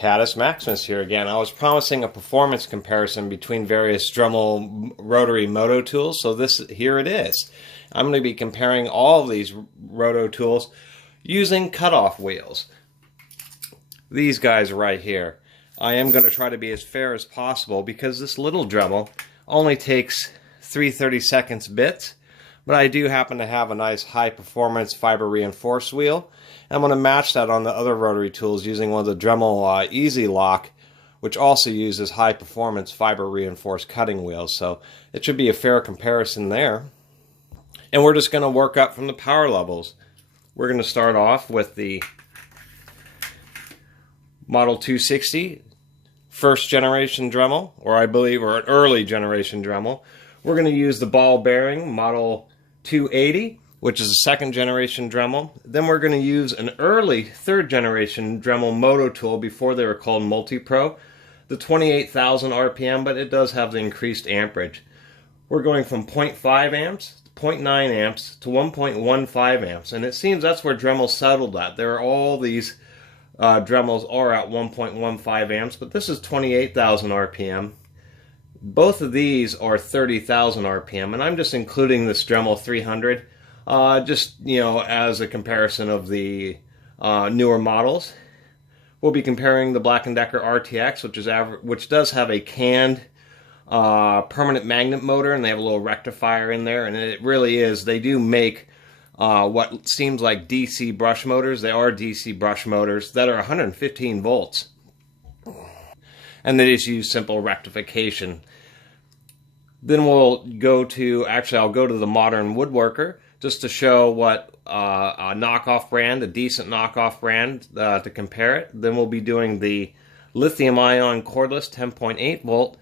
Catus Maximus here again. I was promising a performance comparison between various Dremel Rotary Moto-Tools, so here it is. I'm going to be comparing all of these Roto-Tools using cutoff wheels. These guys right here. I am going to try to be as fair as possible because this little Dremel only takes 3/32 bits, but I do happen to have a nice high-performance fiber reinforced wheel. I'm going to match that on the other rotary tools using one of the Dremel Easy Lock, which also uses high-performance fiber reinforced cutting wheels. So it should be a fair comparison there. And we're just going to work up from the power levels. We're going to start off with the Model 260, first generation Dremel, or I believe, or an early generation Dremel. We're going to use the ball bearing Model 280, which is a second generation Dremel. Then we're going to use an early third generation Dremel Moto-Tool before they were called Multi-Pro, the 28,000 RPM, but it does have the increased amperage. We're going from 0.5 amps, 0.9 amps to 1.15 amps, and it seems that's where Dremel settled at. There are all these Dremels are at 1.15 amps, but this is 28,000 RPM. Both of these are 30,000 RPM, and I'm just including this Dremel 300 just, as a comparison of the newer models. We'll be comparing the Black & Decker RTX, which does have a canned permanent magnet motor, and they have a little rectifier in there, and it really is, they do make what seems like DC brush motors. They are DC brush motors that are 115 volts. And they just use simple rectification. Then we'll go to, I'll go to the modern Woodworker just to show what a knockoff brand, a decent knockoff brand to compare it. Then we'll be doing the Lithium ion cordless 10.8 volt.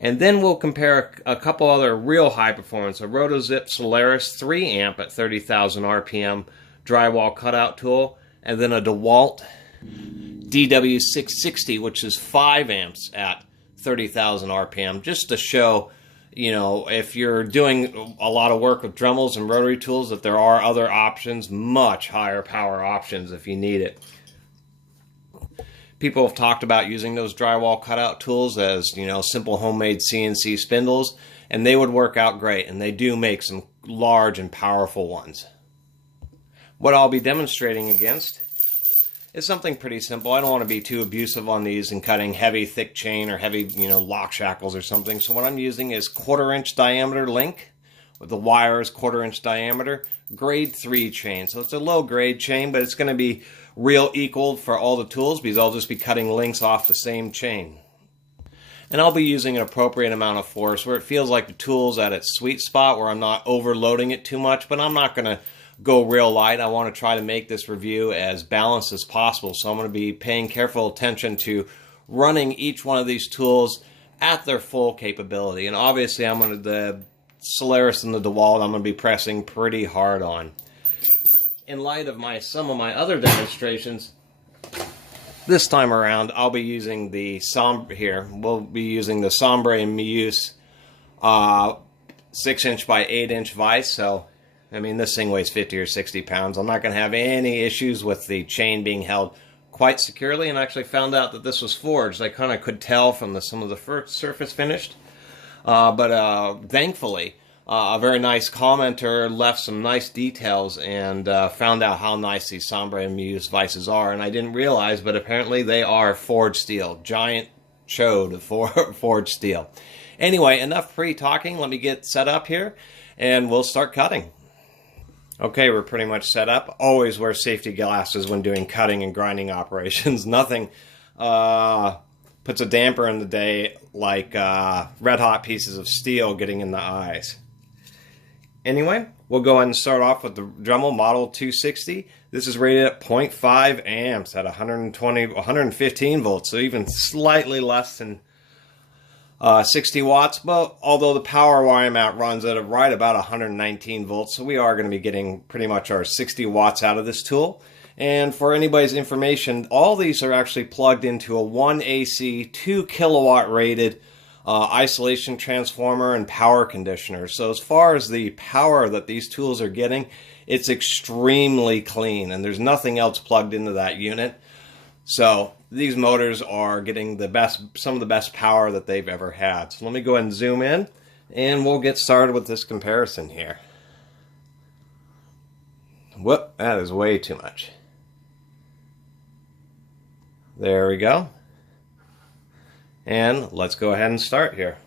And then we'll compare a couple other real high performance, a Rotozip Solaris 3 amp at 30,000 RPM drywall cutout tool, and then a DeWalt DW660, which is 5 amps at 30,000 RPM, just to show, if you're doing a lot of work with Dremels and rotary tools, that there are other options, much higher power options if you need it. People have talked about using those drywall cutout tools as, simple homemade CNC spindles, and they would work out great, and they do make some large and powerful ones. What I'll be demonstrating against is something pretty simple. I don't want to be too abusive on these and cutting heavy, thick chain or heavy, lock shackles or something. So what I'm using is 1/4 inch diameter link, with the wire is 1/4 inch diameter, grade 3 chain. So it's a low grade chain, but it's going to be real equal for all the tools because I'll just be cutting links off the same chain. And I'll be using an appropriate amount of force where it feels like the tool's at its sweet spot, where I'm not overloading it too much, but I'm not going to go real light. I want to try to make this review as balanced as possible, so I'm going to be paying careful attention to running each one of these tools at their full capability. And obviously the Solaris and the DeWalt I'm going to be pressing pretty hard on. In light of some of my other demonstrations, this time around I'll be using the we'll be using the Sombre and Muse 6 inch by 8 inch vise. So this thing weighs 50 or 60 pounds. I'm not going to have any issues with the chain being held quite securely, and I actually found out that this was forged. I kind of could tell from some of the first surface finished, but thankfully a very nice commenter left some nice details and found out how nice these Sombre and Muse vices are, and I didn't realize, but apparently they are forged steel. Giant chode of forged steel. Anyway, enough pre-talking. Let me get set up here, and we'll start cutting. Okay, we're pretty much set up. Always wear safety glasses when doing cutting and grinding operations. Nothing puts a damper in the day like red-hot pieces of steel getting in the eyes. Anyway, we'll go ahead and start off with the Dremel Model 260. This is rated at 0.5 amps at 115 volts, so even slightly less than 60 watts, but although the power wire I'm at runs at right about 119 volts, so we are going to be getting pretty much our 60 watts out of this tool. And for anybody's information, all these are actually plugged into a 1 AC 2 kilowatt rated isolation transformer and power conditioner. So as far as the power that these tools are getting, it's extremely clean, and there's nothing else plugged into that unit. So these motors are getting some of the best power that they've ever had. So let me go ahead and zoom in, and we'll get started with this comparison here. Whoop, that is way too much. There we go. And let's go ahead and start here.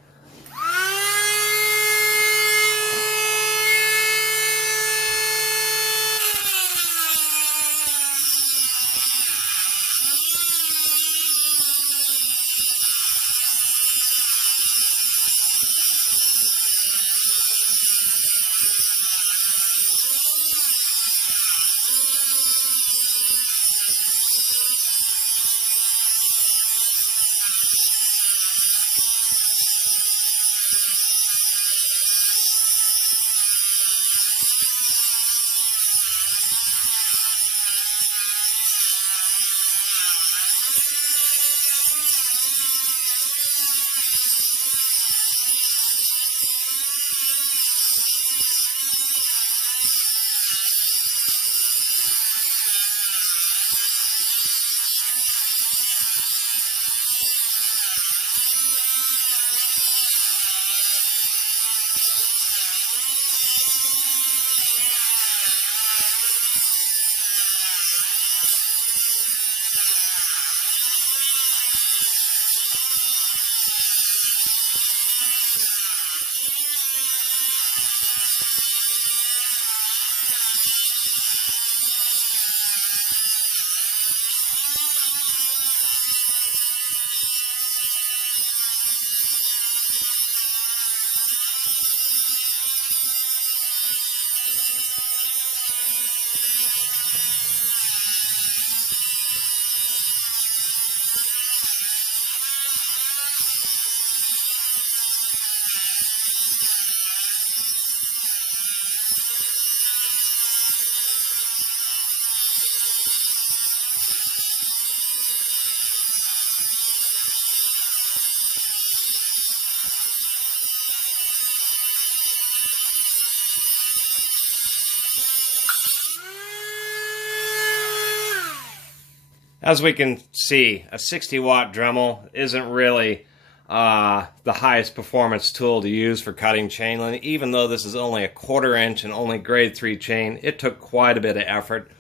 As we can see, a 60-watt Dremel isn't really the highest performance tool to use for cutting chain link. Even though this is only a 1/4 inch and only grade 3 chain, it took quite a bit of effort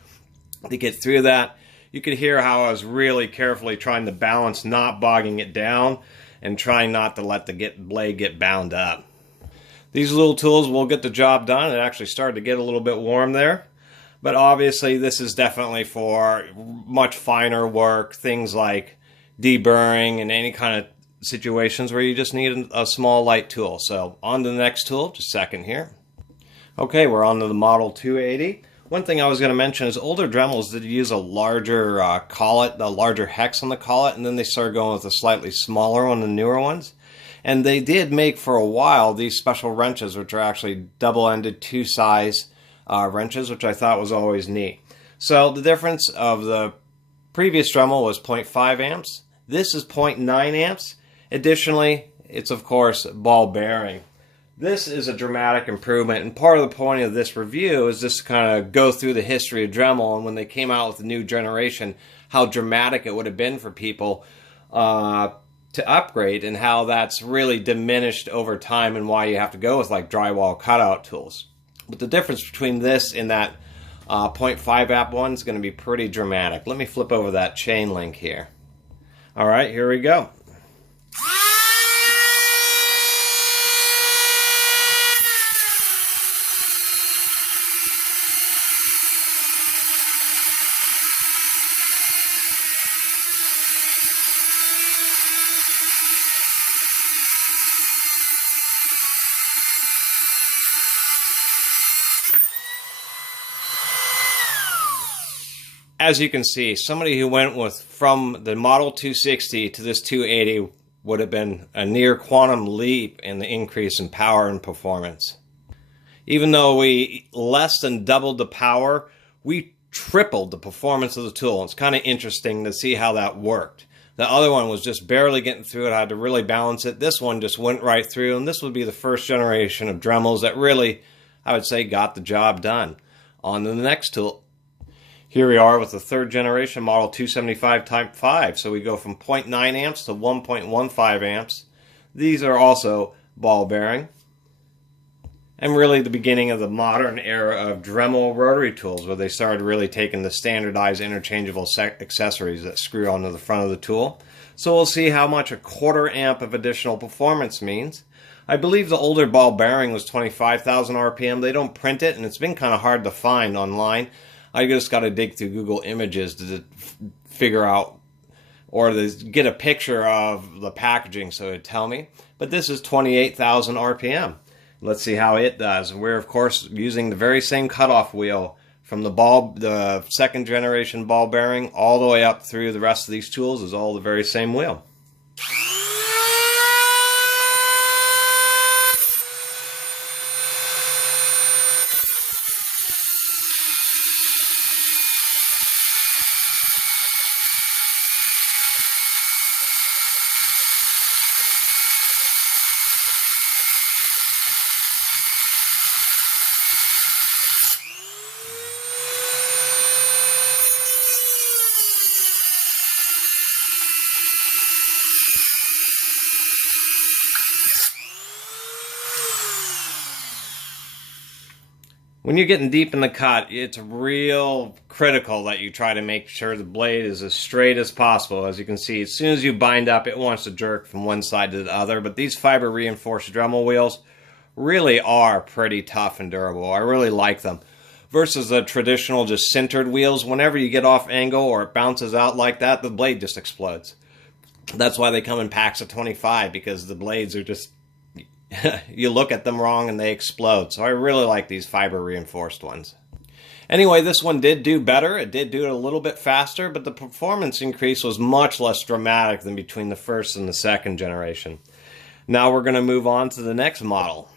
to get through that. You could hear how I was really carefully trying to balance not bogging it down and trying not to let the blade get bound up. These little tools will get the job done. It actually started to get a little bit warm there. But obviously this is definitely for much finer work, things like deburring and any kind of situations where you just need a small light tool. So on to the next tool, just a second here. Okay, we're on to the Model 280. One thing I was going to mention is older Dremels did use a larger collet, the larger hex on the collet, and then they started going with a slightly smaller one, the newer ones. And they did make for a while these special wrenches, which are actually double-ended, two-size wrenches, which I thought was always neat. So the difference of the previous Dremel was 0.5 amps. This is 0.9 amps. Additionally, it's of course ball bearing. This is a dramatic improvement, and part of the point of this review is just to kind of go through the history of Dremel and when they came out with the new generation, how dramatic it would have been for people to upgrade and how that's really diminished over time and why you have to go with like drywall cutout tools. But the difference between this and that 0.5 amp one is going to be pretty dramatic. Let me flip over that chain link here. All right, here we go. As you can see, somebody who went from the Model 260 to this 280 would have been a near quantum leap in the increase in power and performance. Even though we less than doubled the power, we tripled the performance of the tool. It's kind of interesting to see how that worked. The other one was just barely getting through it. I had to really balance it. This one just went right through, and this would be the first generation of Dremels that really, I would say, got the job done. On to the next tool. Here we are with the third generation Model 275 Type 5. So we go from 0.9 amps to 1.15 amps. These are also ball bearing. And really the beginning of the modern era of Dremel rotary tools, where they started really taking the standardized interchangeable accessories that screw onto the front of the tool. So we'll see how much a 1/4 amp of additional performance means. I believe the older ball bearing was 25,000 RPM. They don't print it, and it's been kind of hard to find online. I just got to dig through Google Images to figure out or to get a picture of the packaging so it'd tell me. But this is 28,000 RPM. Let's see how it does. We're, of course, using the very same cutoff wheel from the second generation ball bearing all the way up through the rest of these tools is all the very same wheel. When you're getting deep in the cut, it's real critical that you try to make sure the blade is as straight as possible. As you can see, as soon as you bind up, it wants to jerk from one side to the other. But these fiber reinforced Dremel wheels really are pretty tough and durable. I really like them. Versus the traditional just sintered wheels, whenever you get off angle or it bounces out like that, the blade just explodes. That's why they come in packs of 25, because the blades are just... you look at them wrong and they explode. So I really like these fiber reinforced ones. Anyway, this one did do better. It did do it a little bit faster, but the performance increase was much less dramatic than between the first and the second generation. Now we're going to move on to the next model.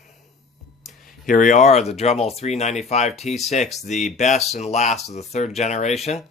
Here we are, the Dremel 395 T6, the best and last of the third generation.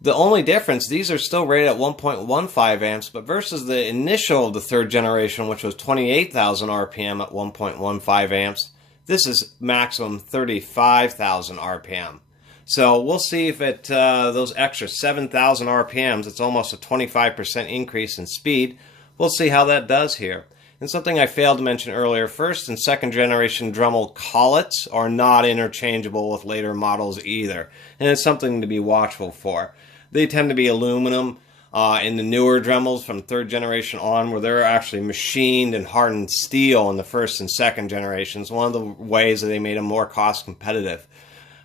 The only difference, these are still rated at 1.15 amps, but versus the initial of the third generation, which was 28,000 RPM at 1.15 amps, this is maximum 35,000 RPM. So we'll see if it, those extra 7,000 RPMs, it's almost a 25% increase in speed. We'll see how that does here. And something I failed to mention earlier, first and second generation Dremel collets are not interchangeable with later models either. And it's something to be watchful for. They tend to be aluminum in the newer Dremels from third generation on, where they're actually machined and hardened steel in the first and second generations. One of the ways that they made them more cost competitive.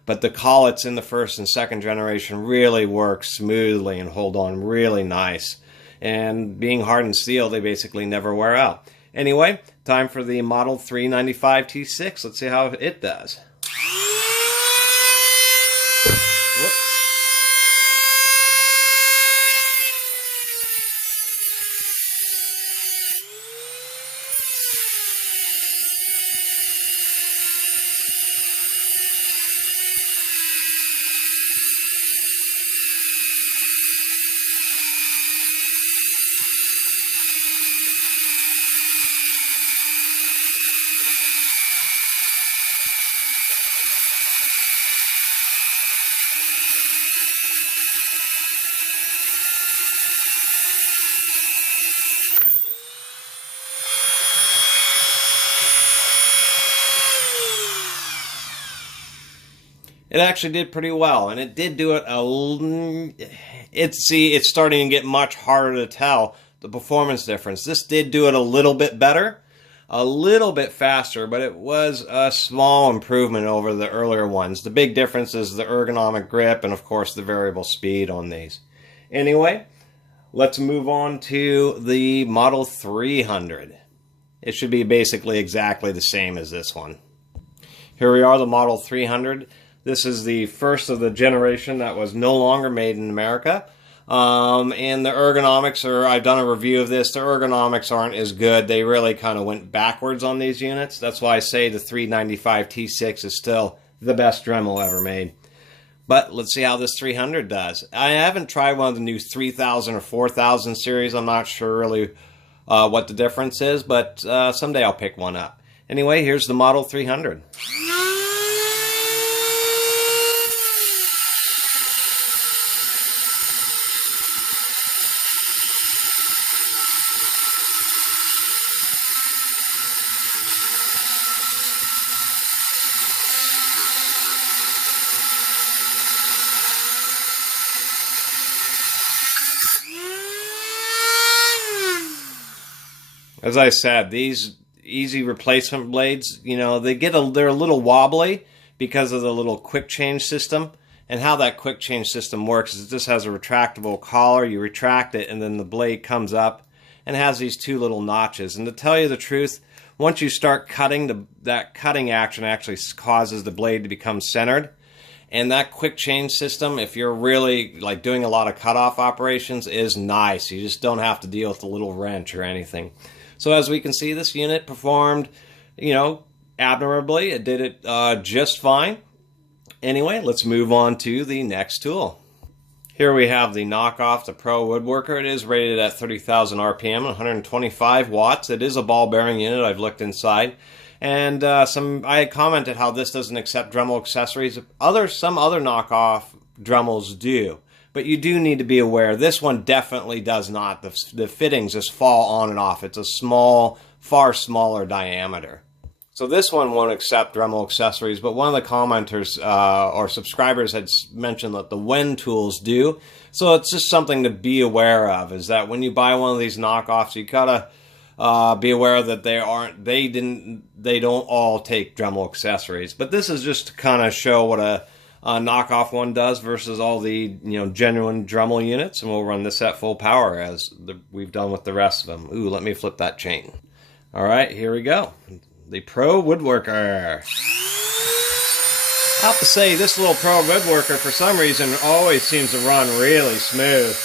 But the collets in the first and second generation really work smoothly and hold on really nice. And being hardened steel, they basically never wear out. Anyway, time for the Model 395 T6. Let's see how it does. Whoop. It actually did pretty well, and it did do it it's starting to get much harder to tell the performance difference. This did do it a little bit better, a little bit faster, but it was a small improvement over the earlier ones. The big difference is the ergonomic grip and, of course, the variable speed on these. Anyway, let's move on to the Model 300. It should be basically exactly the same as this one. Here we are, the Model 300. This is the first of the generation that was no longer made in America. And the ergonomics I've done a review of this, the ergonomics aren't as good. They really kind of went backwards on these units. That's why I say the 395 T6 is still the best Dremel ever made. But let's see how this 300 does. I haven't tried one of the new 3000 or 4000 series. I'm not sure really what the difference is, but someday I'll pick one up. Anyway, here's the Model 300. As I said, these easy replacement blades, you know, they're a little wobbly because of the little quick change system. And how that quick change system works is it just has a retractable collar. You retract it and then the blade comes up and has these two little notches. And to tell you the truth, once you start cutting, that cutting action actually causes the blade to become centered. And that quick change system, if you're really like doing a lot of cutoff operations, is nice. You just don't have to deal with a little wrench or anything. So as we can see, this unit performed, you know, admirably. It did it just fine. Anyway, let's move on to the next tool. Here we have the knockoff, the Pro Woodworker. It is rated at 30,000 RPM, 125 watts. It is a ball bearing unit. I've looked inside. And I had commented how this doesn't accept Dremel accessories. Some other knockoff Dremels do. But you do need to be aware, this one definitely does not. The fittings just fall on and off. It's a small, far smaller diameter. So this one won't accept Dremel accessories, but one of the commenters or subscribers had mentioned that the Wen tools do. So it's just something to be aware of, is that when you buy one of these knockoffs, you gotta be aware that they don't all take Dremel accessories. But this is just to kind of show what a knockoff one does versus all the genuine Dremel units, and we'll run this at full power as we've done with the rest of them. Ooh, let me flip that chain. All right, here we go. The Pro Woodworker. I have to say, this little Pro Woodworker, for some reason, always seems to run really smooth.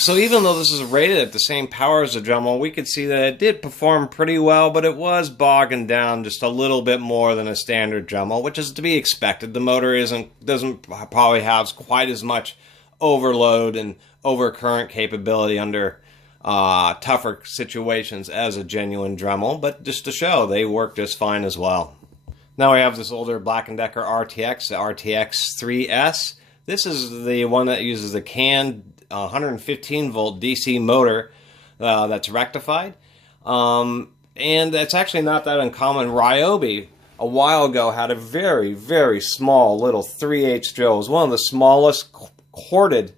So even though this is rated at the same power as the Dremel, we could see that it did perform pretty well, but it was bogging down just a little bit more than a standard Dremel, which is to be expected. The motor doesn't probably have quite as much overload and overcurrent capability under tougher situations as a genuine Dremel, but just to show, they work just fine as well. Now we have this older Black & Decker RTX, the RTX 3S. This is the one that uses the canned 115 volt DC motor that's rectified, and that's actually not that uncommon. Ryobi a while ago had a very, very small little 3/8 drill. It was one of the smallest corded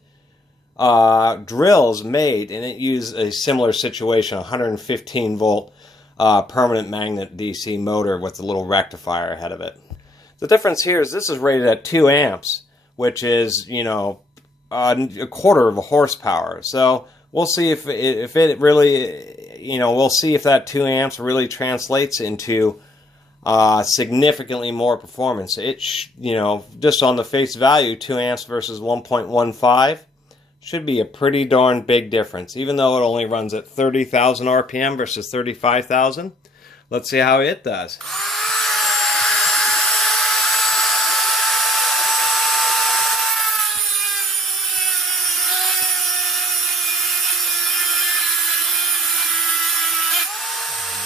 drills made, and it used a similar situation, 115 volt permanent magnet DC motor with a little rectifier ahead of it. The difference here is this is rated at 2 amps, which is, a quarter of a horsepower. So we'll see if it really, we'll see if that 2 amps really translates into significantly more performance. Just on the face value, 2 amps versus 1.15 should be a pretty darn big difference, even though it only runs at 30,000 RPM versus 35,000. Let's see how it does.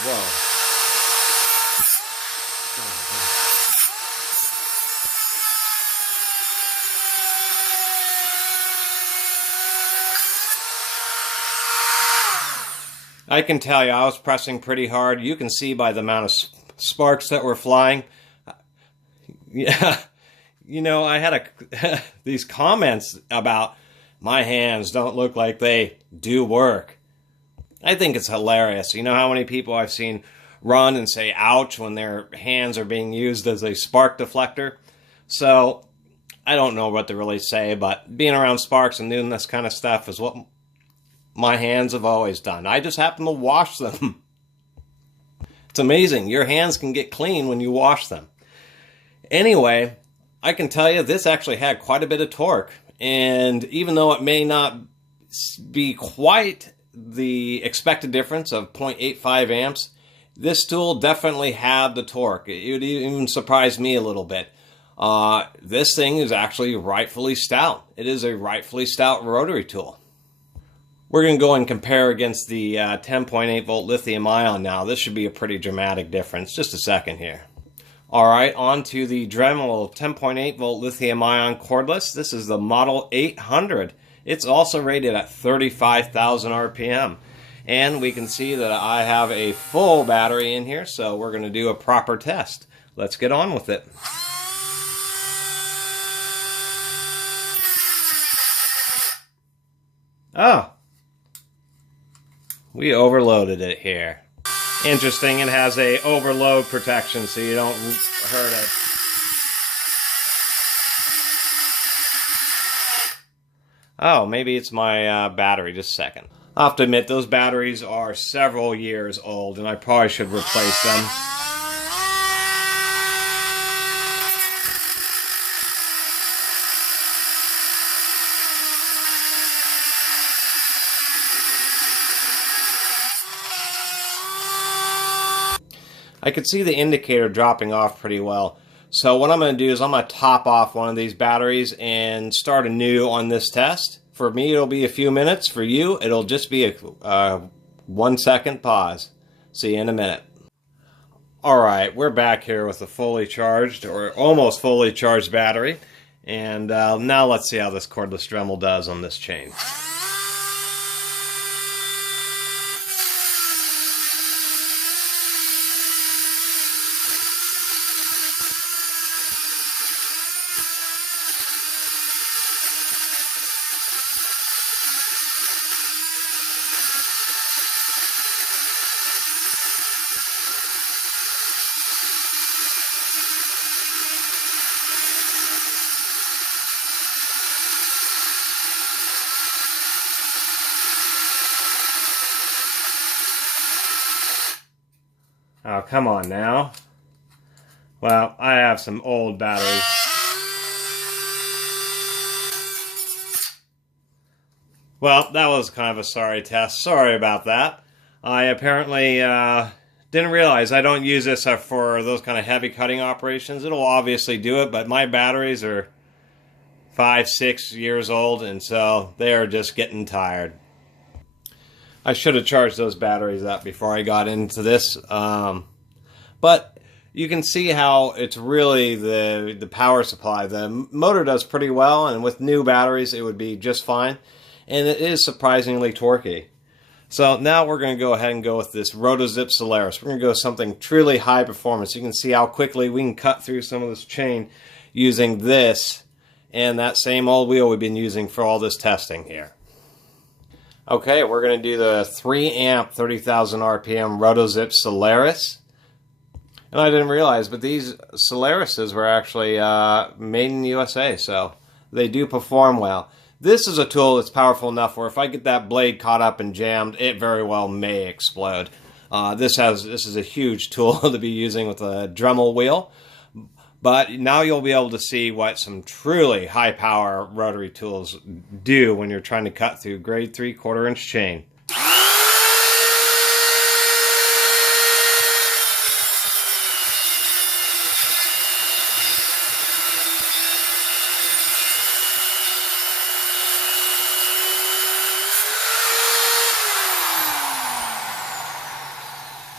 Whoa. I can tell you, I was pressing pretty hard. You can see by the amount of sparks that were flying. Yeah, I had these comments about my hands don't look like they do work. I think it's hilarious. You know how many people I've seen run and say ouch when their hands are being used as a spark deflector? So I don't know what to really say, but being around sparks and doing this kind of stuff is what my hands have always done. I just happen to wash them. It's amazing. Your hands can get clean when you wash them. Anyway, I can tell you this actually had quite a bit of torque. And even though it may not be quite the expected difference of 0.85 amps, this tool definitely had the torque. It would even surprise me a little bit. This thing is actually rightfully stout. It is a rightfully stout rotary tool. We're going to go and compare against the 10.8 volt lithium ion now. This should be a pretty dramatic difference. Just a second here. Alright, on to the Dremel 10.8 volt lithium ion cordless. This is the Model 800. It's also rated at 35,000 RPM. And we can see that I have a full battery in here, so we're going to do a proper test. Let's get on with it. Oh, we overloaded it here. Interesting, it has a overload protection so you don't hurt it. Oh, maybe it's my battery. Just a second. I have to admit, those batteries are several years old, and I probably should replace them. I could see the indicator dropping off pretty well. So what I'm going to do is I'm going to top off one of these batteries and start anew on this test. For me, it'll be a few minutes. For you, it'll just be a 1 second pause. See you in a minute. Alright, we're back here with a fully charged, or almost fully charged battery. And now let's see how this cordless Dremel does on this chain. Oh, come on now. Well, I have some old batteries. Well, that was kind of a sorry test. Sorry about that. I apparently didn't realize I don't use this for those kind of heavy cutting operations. It'll obviously do it, but my batteries are 5-6 years old, and so they are just getting tired. I should have charged those batteries up before I got into this. But you can see how it's really the power supply. The motor does pretty well, and with new batteries it would be just fine. And it is surprisingly torquey. So now we're going to go ahead and go with this Rotozip Solaris. We're going to go with something truly high performance. You can see how quickly we can cut through some of this chain using this and that same old wheel we've been using for all this testing here. Okay, we're going to do the 3 amp 30,000 RPM Rotozip Solaris. And I didn't realize, but these Solarises were actually made in the USA, so they do perform well. This is a tool that's powerful enough where if I get that blade caught up and jammed, it very well may explode. This is a huge tool to be using with a Dremel wheel. But now you'll be able to see what some truly high-power rotary tools do when you're trying to cut through grade 3/4 inch chain.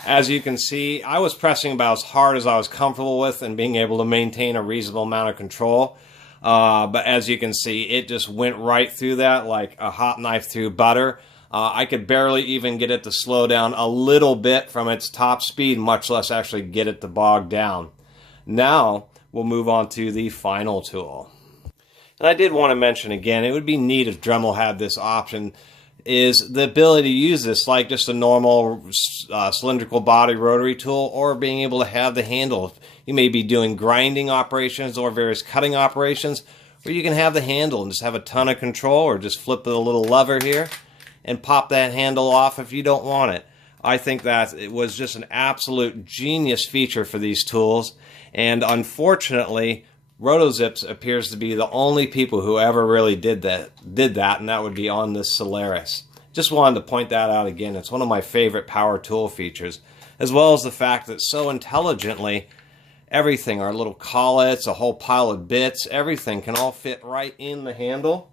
As you can see, I was pressing about as hard as I was comfortable with and being able to maintain a reasonable amount of control. But as you can see, it just went right through that like a hot knife through butter. I could barely even get it to slow down a little bit from its top speed, much less actually get it to bog down. Now, we'll move on to the final tool. And I did want to mention again, it would be neat if Dremel had this option, is the ability to use this like just a normal cylindrical body rotary tool, or being able to have the handle. You may be doing grinding operations or various cutting operations where you can have the handle and just have a ton of control, or just flip the little lever here and pop that handle off if you don't want it. I think that it was just an absolute genius feature for these tools, and unfortunately Rotozip appears to be the only people who ever really did that, and that would be on this Solaris. Just wanted to point that out again. It's one of my favorite power tool features, as well as the fact that so intelligently everything, our little collets, a whole pile of bits, everything can all fit right in the handle.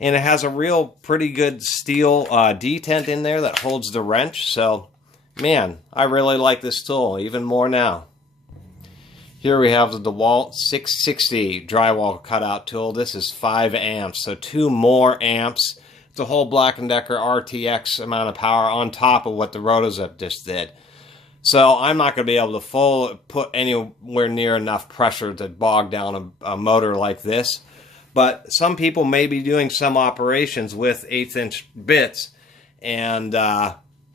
And it has a real pretty good steel detent in there that holds the wrench. So, man, I really like this tool, even more now. Here we have the DeWalt 660 drywall cutout tool. This is 5 amps, so 2 more amps. It's a whole Black & Decker RTX amount of power on top of what the Rotozip This did. So I'm not going to be able to put anywhere near enough pressure to bog down a motor like this. But some people may be doing some operations with 1/8" bits and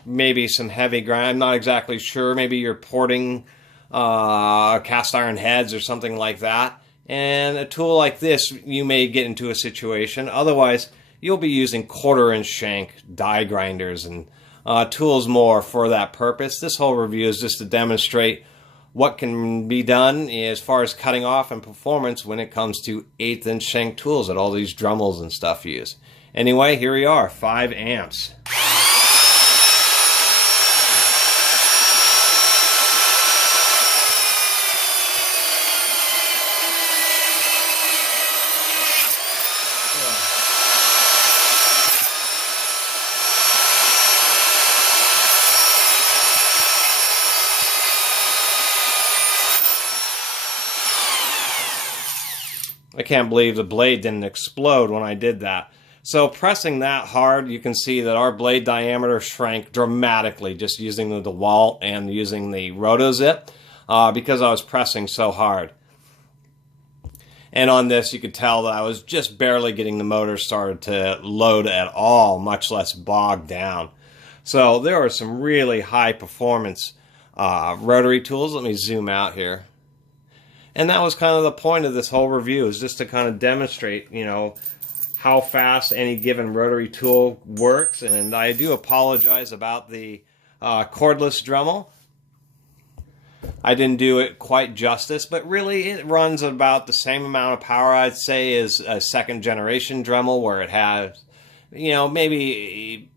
maybe some heavy grind. I'm not exactly sure. Maybe you're porting cast iron heads or something like that. And a tool like this, you may get into a situation. Otherwise, you'll be using 1/4" shank die grinders and tools more for that purpose. This whole review is just to demonstrate what can be done as far as cutting off and performance when it comes to 1/8" shank tools that all these Dremels and stuff use. Anyway, here we are, 5 amps. I can't believe the blade didn't explode when I did that. So pressing that hard, you can see that our blade diameter shrank dramatically just using the DeWalt and using the Rotozip because I was pressing so hard. And on this, you could tell that I was just barely getting the motor started to load at all, much less bogged down. So there are some really high performance rotary tools. Let me zoom out here. And that was kind of the point of this whole review, is just to kind of demonstrate, you know, how fast any given rotary tool works. And I do apologize about the cordless Dremel. I didn't do it quite justice, but really it runs about the same amount of power, I'd say, as a 2nd generation Dremel, where it has, you know, maybe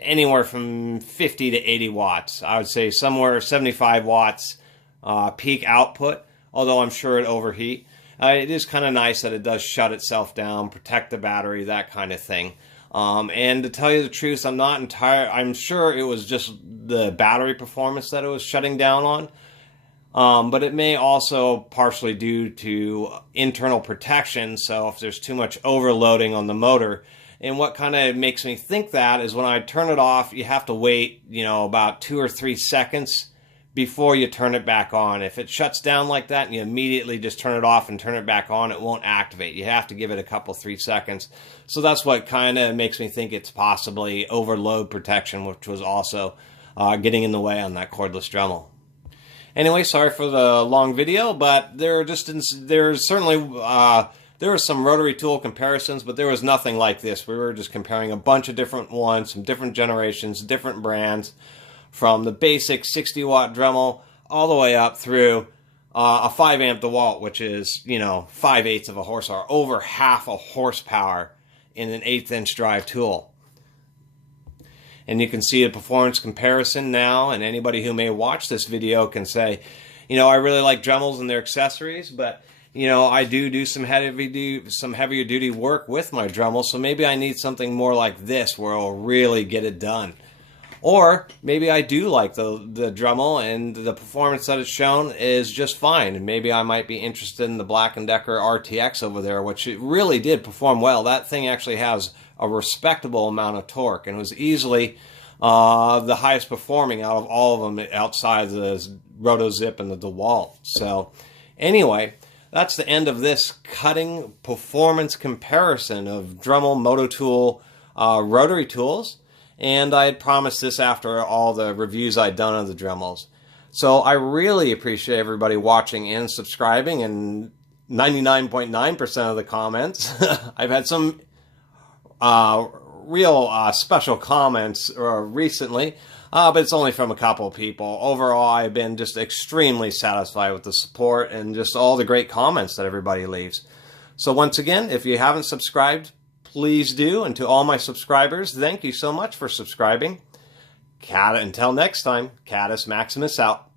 anywhere from 50 to 80 watts. I would say somewhere 75 watts peak output. Although I'm sure it overheat. It is kind of nice that it does shut itself down, protect the battery, that kind of thing. And to tell you the truth, I'm sure it was just the battery performance that it was shutting down on. But it may also partially due to internal protection, so if there's too much overloading on the motor. And what kind of makes me think that is when I turn it off, you have to wait, you know, about 2 or 3 seconds before you turn it back on. If it shuts down like that and you immediately just turn it off and turn it back on, it won't activate. You have to give it a couple, 3 seconds. So that's what kind of makes me think it's possibly overload protection, which was also getting in the way on that cordless Dremel. Anyway, sorry for the long video, but there were some rotary tool comparisons, but there was nothing like this. We were just comparing a bunch of different ones, some different generations, different brands, from the basic 60 watt Dremel all the way up through a 5 amp DeWalt, which is, you know, 5/8 of a horsepower, over half a horsepower in an 1/8" drive tool. And you can see a performance comparison now, and anybody who may watch this video can say, you know, I really like Dremels and their accessories, but, you know, I do some heavier duty work with my Dremel, so maybe I need something more like this where it'll really get it done. Or maybe I do like the Dremel and the performance that it's shown is just fine. And maybe I might be interested in the Black & Decker RTX over there, which it really did perform well. That thing actually has a respectable amount of torque and was easily the highest performing out of all of them outside the Rotozip and the DeWalt. So anyway, that's the end of this cutting performance comparison of Dremel Moto-Tool rotary tools. And I had promised this after all the reviews I'd done of the Dremels. So I really appreciate everybody watching and subscribing, and 99.9% of the comments. I've had some real special comments recently, but it's only from a couple of people. Overall, I've been just extremely satisfied with the support and just all the great comments that everybody leaves. So once again, if you haven't subscribed, please do. And to all my subscribers, thank you so much for subscribing. Until next time, Catus Maximus out.